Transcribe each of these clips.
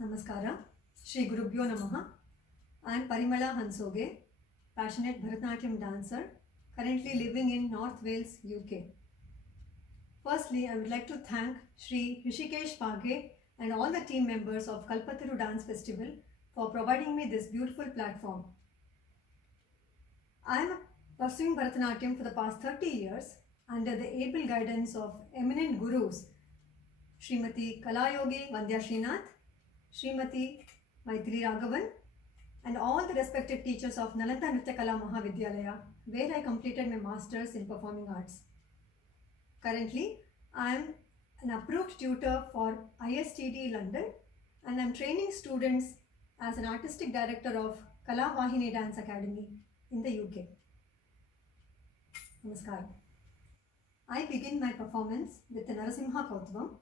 Namaskara. Shri Gurubhyo Namaha. I am Parimala Hansoge, passionate Bharatanatyam dancer, currently living in North Wales, UK. Firstly, I would like to thank Shri Rishikesh Page and all the team members of Kalpataru Dance Festival for providing me this beautiful platform. I am pursuing Bharatanatyam for the past 30 years under the able guidance of eminent gurus Srimati Kalayogi Vandya Srinath, Srimati Maitri Raghavan, and all the respected teachers of Nalanda Nritya Kala Mahavidyalaya, where I completed my masters in performing arts. Currently, I am an approved tutor for ISTD London, and I am training students as an artistic director of Kala Vahini Dance Academy in the UK. Namaskar. I begin my performance with the Narasimha Kautvam.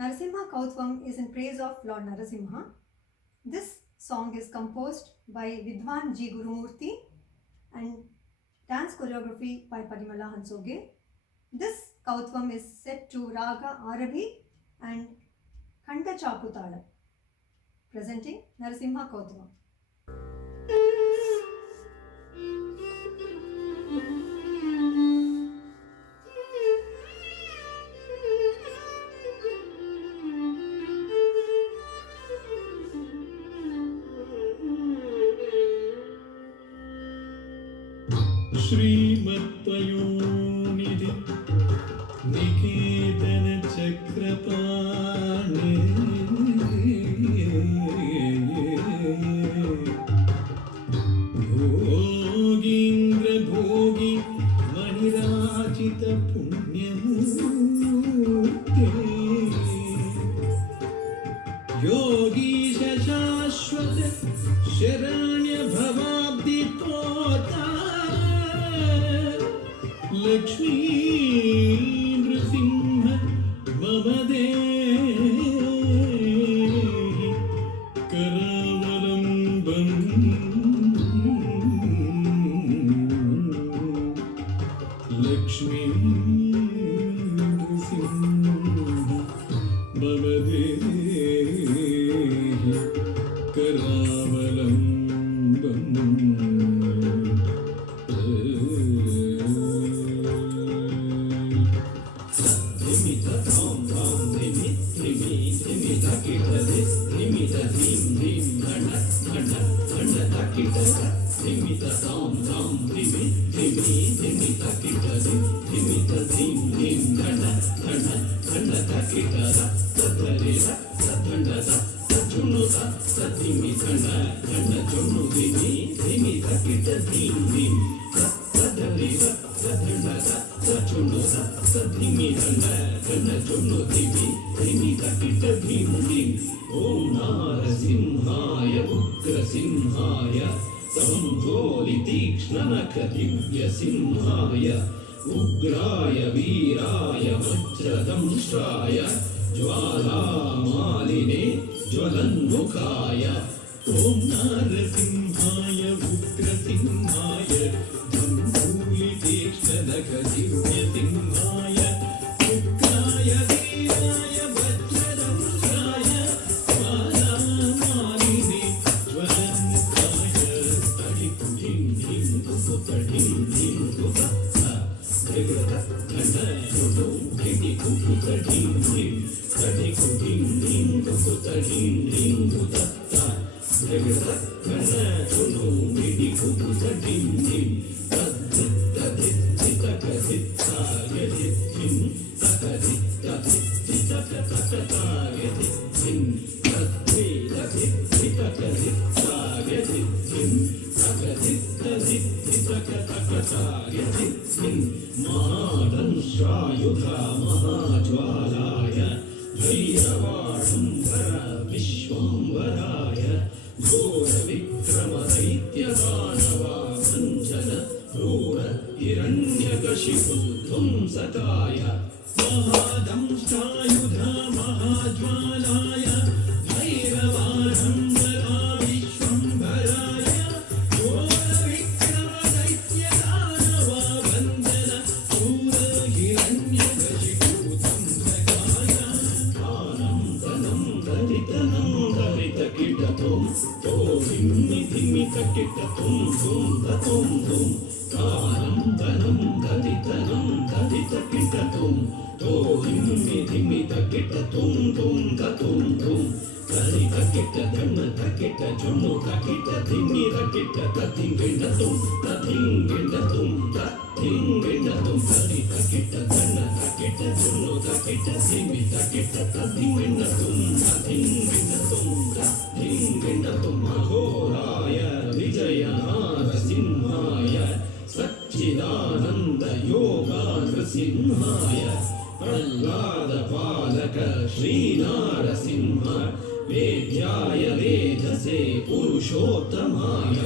Narasimha Kautvam is in praise of Lord Narasimha. This song is composed by Vidwan G. Gurumurthy and dance choreography by Parimala Hansoge. This Kautvam is set to Raga Arabi and Khanda Chaputala, presenting Narasimha Kautvam. श्रीमत्पयोनिधि निकेतन चक्रपाणि भोगीन्द्र भोगी मणिराजित पुण्यमूर्ते योगीश शाश्वत शरण्य भवाब्दि पोता लक्ष्मी नृसिंह मम देहि करावलम्बम् लक्ष्मी नृसिंह मम देहि करावलम्बम् ओम नारसिंहाय उग्रसिंहाय संभोलितीक्ष्णनखदिव्यसिंहाय उग्राय वीराय वज्रदंष्ट्राय ज्वालामालिने ज्वलन्मुखाय ओम नारसिंहाय उग्रसिंहाय संभोलितीक्ष्णनखदिव्यसिंहाय उग्राय वीराय वज्रदंष्ट्राय ज्वालामालिने ज्वलन्मुखाय तडिकुटिं धिं कुपुतडिं धिं कुपत्ता जगदा घनरुडो धिकुपुतडिं धिं तडिकुटिं धिं कुपुतडिं धिं कुपत्ता जगदा घनरुडो धिकुपुतडिं धिं तद्धित्तधित्तितकधित्तायधित्तिं तकधित्तधित्तितकतकतायधित्तिं तद्धित्तधित्तितकधित्तायधित्तिं तकधित्तधित्तितकतकतायधित्तिं महादंश्रायुधा महाज्वालाय भैरवाडम्बर विश्वम्भराय घोरविक्रमदैत्यदानवाभञ्जन क्रूर हिरण्यकशिपुध्वंसकाय महादंष्ट्रायुधा महाज्वालाय भैरवाडम्बरा विश्वम्भराय घोरविक्रमदैत्यदानवाभञ्जन क्रूर हिरण्यकशिपुध्वंसकाय आनन्दनं दरितनं तो धिम्मि धिम्मि तकिट तुम तुम तानं तनं तदितनं तदितकिट तुम तो धिम्मि धिम्मि तकिट तुम तरि तकिट धन्न तकिट जुम्मु तकिट धिम्मि तकिट ततिंगिण तुम ततिंगिण तुम तरि तकिट धन्न तकिट जुम्मु तकिट धिम्मि तकिट ततिंगिण तुम अघोराय विजयनाथ सिंहाय सच्चिदानंद योगानृसिंहाय प्रह्लाद पालक श्रीनारसिंह वेद्याय वेदसे पुरुषोत्तमाय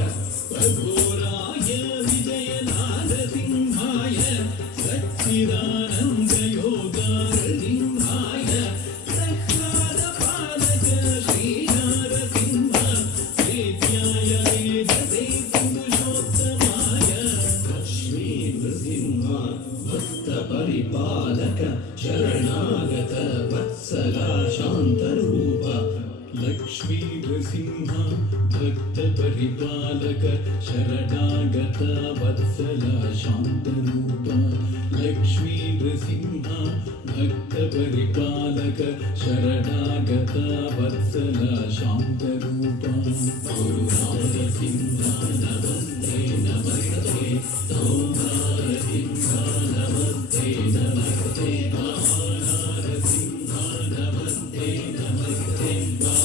प्रघोराय विजयनाथ सिंहाय सच्चिदानंद योगानृसिंहाय प्रह्लाद पालक श्रीनारसिंह वेद्याय वेदसे पुरुषोत्तमाय लक्ष्मी नृसिंह भक्त परिपालक शरणागत वत्सला शान्तरूप लक्ष्मी नृसिंह भक्त परिपालक शरणागत वत्सला शान्तरूप लक्ष्मी नृसिंह भक्त परिपालक शरणागत वत्सला शान्तरूप नरसिंह नमस्ते नमस्ते नरसिंह नमस्ते नमस्ते नरसिंह नमस्ते नमस्ते नरसिंह नमस्ते नमस्ते नरसिंह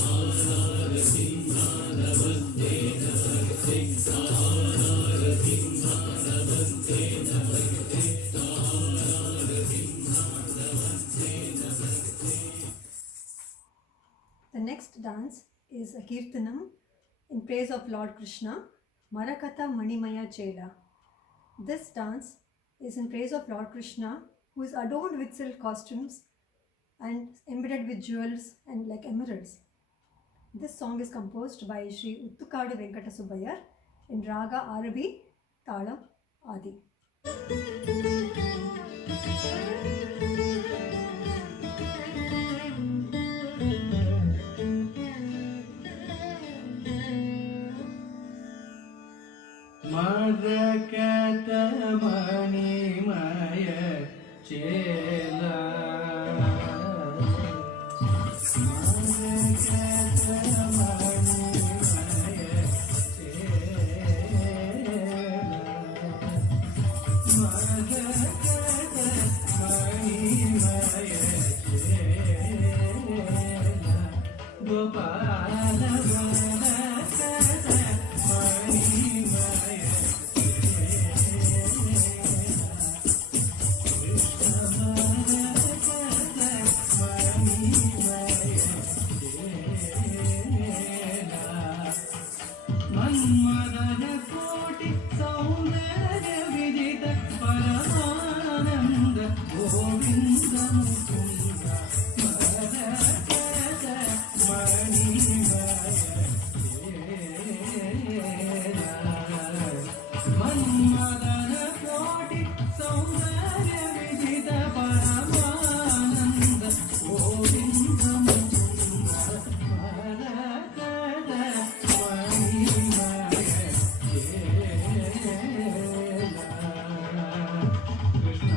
नमस्ते नमस्ते The next dance is a Kirtanam in praise of Lord Krishna, Marakatha Manimaya Chela. This dance is in praise of Lord Krishna, who is adorned with silk costumes and embedded with jewels and like emeralds. This song is composed by Sri Uttukadu Venkata Subbayar in Raga Arabi, Talam, Adi. मरकत मणिमय चेला मरकत मणिमय चेला मरकत मणिमय चेला गोपाल मरकत मणिमय मन्मदन कोटि सौंदर्य विदित परमानंद गोविंद मुकुंद मरकत मणिमय मन्मदन कोटि सौंदर्य विदित परमानंद गोविंद मुकुंद मरकत मणिमय कृष्ण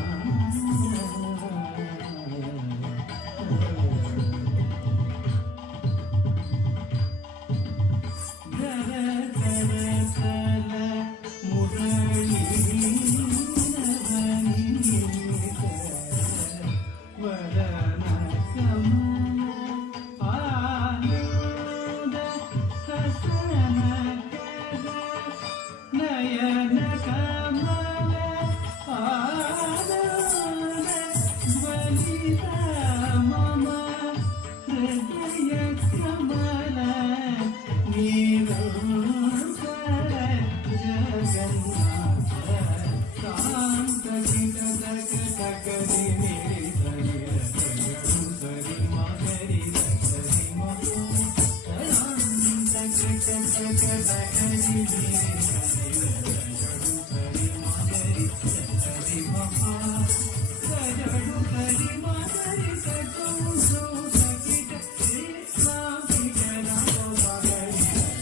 धर धर सल मुरली नवनीत वदन कमल आनंद हसन कर नयन कमल आनंद ध्वनित मम हृदय कमल निरंतर जगन्नाथ शांत किटक तक दिने सरि सरि मगरि सरि मगु शांत किटक तक दिने सरि मगरि सरि महा सजडु सरि मगरि सजु सकिट कृष्ण किटक मगरि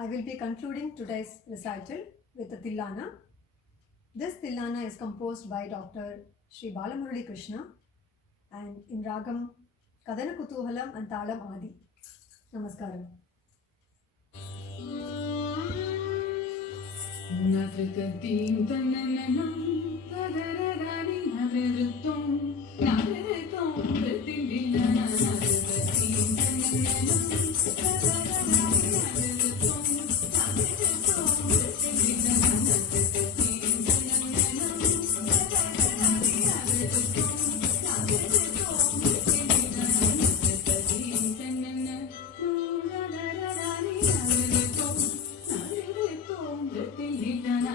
I will be concluding today's recital with a Tillana. This Tillana is composed by Dr. Sri Balamurali Krishna and in Ragam Kadana Kutuhalam and Talam Adi. Namaskaram. Natrikatim tananam tadararani navritum navritum pratililana natrikatim tananam tadararani navritum navritum pratililana natrikatim tananam tadararani navritum navritum pratililana natrikatim tananam tadararani navritum navritum pratililana